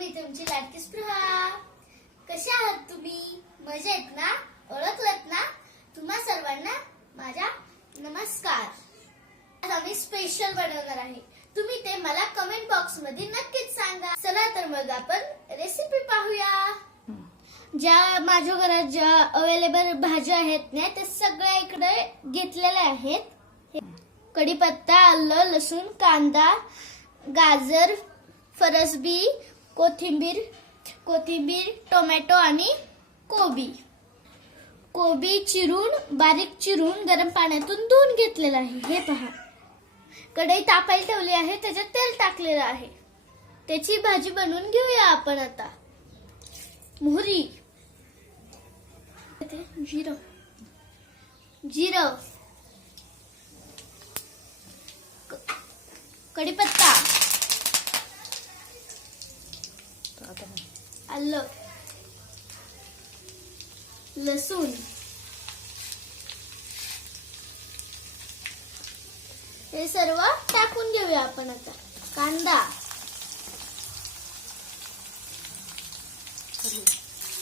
मी तुमची लाडकी स्पृहा. कशा आहात तुम्ही? मजेत ना? ओळखलत ना? तुम्हा सर्वांना माझा नमस्कार. आम्ही स्पेशल बनवणार आहे. तुम्ही ते मला कमेंट बॉक्समध्ये नक्कीच सांगा. चला तर मग आपण रेसिपी पाहूया. ज्या माझ्या घरात ज्या अवेलेबल भाज्या आहेत ना त्या सगळ्या इकडे घेतलेल्या आहेत. कढीपत्ता आलं लसूण कांदा गाजर फरसबी कोथिंबीर कोथिंबीर टोमॅटो आणि कोबी. कोबी चिरून बारीक चिरून गरम पाण्यातून धुवून घेतलेलं आहे. हे पहा. कढई तापायला ठेवली आहे त्याच्यात तेल टाकलेलं आहे. त्याची भाजी बनवून घेऊया आपण आता. मोहरी. जिरं. जिरं. कढीपत्ता. आलं. लसूण. हे सर्व टाकून घेऊया आपण आता. कांदा.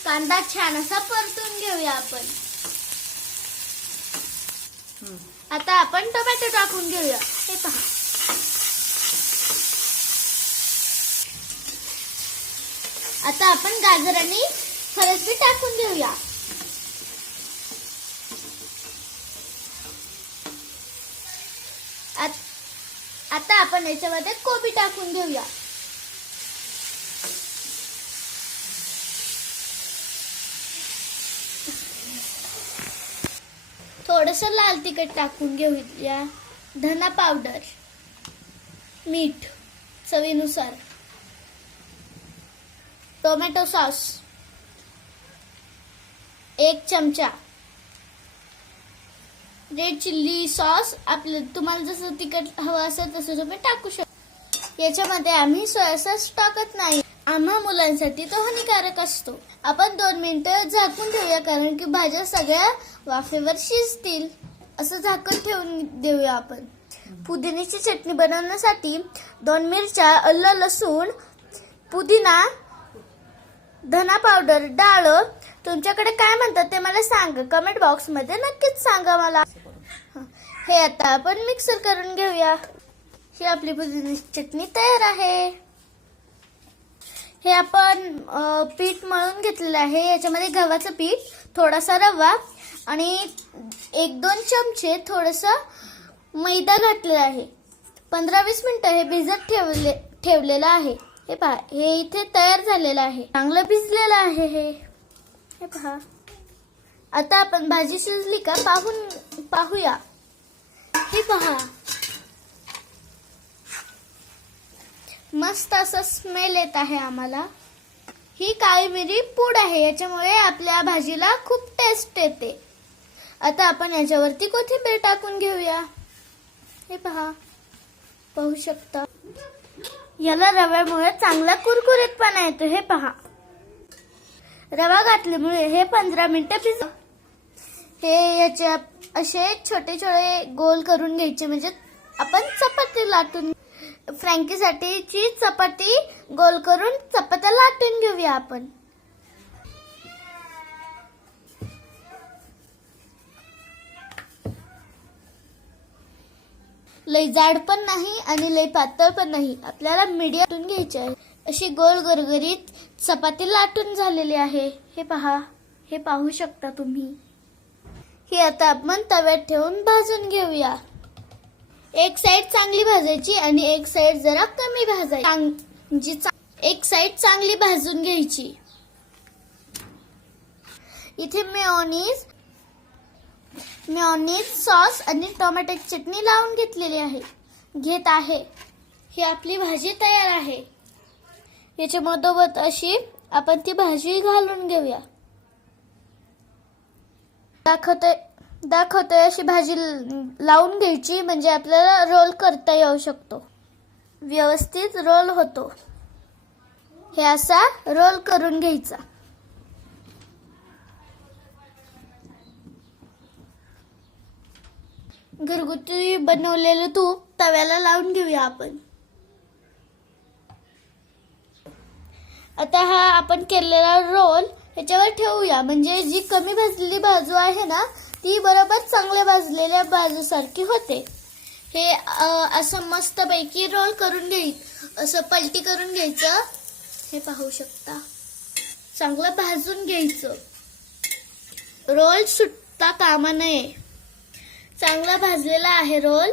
कांदा छान असा परतून घेऊया आपण. आता आपण टोमॅटो टाकून घेऊया. हे पहा. आता आपण गाजर आणि फरसबी टाकून घेऊया आत- आता आपण याच्यामध्ये कोबी टाकून घेऊया थोडस लाल तिखट टाकून घेऊया. धना पावडर मीठ चवीनुसार. Tomato sauce. एक चमचा. रेड चिल्ली सॉस आपलं तुम्हाला जसं तिखट हवं असेल तसं तुम्ही टाकू शकता याच्यामध्ये आम्ही सोया सॉस टाकत नाही. आम्हा मुलांसाठी तो हानिकारक असतो. आपण दोन मिनिटं झाकून ठेवूया कारण की भाज्या सगळ्या वाफेवर शिजतील. असं झाकून ठेवून देऊया आपण. पुदिन्याची चटणी बनवण्यासाठी दोन मिरच्या अल्ल लसूण पुदिना धना पावडर डाळ. तुमच्याकडे काय म्हणतात ते मला सांगा. कमेंट बॉक्समध्ये नक्कीच सांगा मला. हे आता आपण मिक्सर करून घेऊया. ही आपली पुदिनी चटणी तयार आहे. हे आपण पीठ मळून घेतलेलं आहे. याच्यामध्ये गव्हाचं पीठ थोडासा रवा आणि एक दोन चमचे थोडस मैदा घातलेला आहे. पंधरा वीस मिनिटं हे भिजत ठेवले ठेवलेलं आहे. हे पहा हे इथे तयार झालेलं आहे. चांगलं भिजलेलं आहे हे. हे पहा. आता आपण भाजी शिजली का पाहून पाहूया. हे पहा. मस्त असं स्मेल येत आहे आम्हाला. ही काळी मिरी पूड आहे याच्यामुळे आपल्या भाजीला खूप टेस्ट येते. आता आपण याच्यावरती कोथिंबीर टाकून घेऊया. हे पहा. पाहू शकता. याला रव्यामुळे चांगला कुरकुरीतपणा येतो हे पहा. रवा घातल्यामुळे हे पंधरा मिनिटं भिज हे याचे असे छोटे छोटे गोल करून घ्यायचे म्हणजे आपण चपाती लाटून फ्रँकीसाठीची चपाती गोल करून चपात्या लाटून घेऊया आपण. लय जाड पण नाही आणि लय पातळ पण नाही. आपल्याला मीडियातून घ्यायची आहे. अशी गोल गरगरीत चपाती लाटून झालेली आहे. हे पहा. हे पाहू शकता तुम्ही. ही आता आपण तव्यात ठेवून भाजून घेऊया. एक साईड चांगली भाजायची आणि एक साईड जरा कमी भाजायची. जी चा- एक साईड चांगली भाजून घ्यायची. इथे मेओनीज मेओनीज सॉस आणि टोमॅटोची चटणी लावून घेतलेली आहे. घेत आहे. ही आपली भाजी तयार आहे. याच्या मधोमध अशी आपण ती भाजी घालून घेऊया. दाखवतोय दाखवतोय अशी भाजी लावून घ्यायची म्हणजे आपल्याला रोल करता येऊ शकतो. व्यवस्थित रोल होतो. हे असा रोल करून घ्यायचा. घरगुती बनवलेलं तूप तव्याला लावून घेऊया आपण. आता हा आपण केलेला रोल ह्याच्यावर ठेवूया. म्हणजे जी कमी भाजलेली बाजू आहे ना ती बरोबर चांगल्या भाजलेल्या बाजूसारखी होते. हे असं मस्तपैकी रोल करून घ्याय असं पलटी करून घ्यायचं. हे पाहू शकता. चांगलं भाजून घ्यायचं. रोल सुटता कामा नये. चांगला भाजलेला आहे रोल.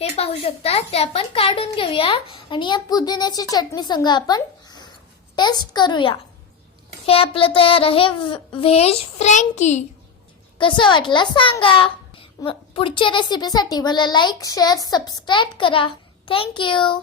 हे पाहू शकता ते आपण काढून घेऊया आणि या पुदिन्याची चटणी संग आपण टेस्ट करूया. हे आपलं तयार आहे व्हेज फ्रँकी. कसं वाटलं सांगा. पुढच्या रेसिपीसाठी मला लाईक शेअर सबस्क्राईब करा. Thank you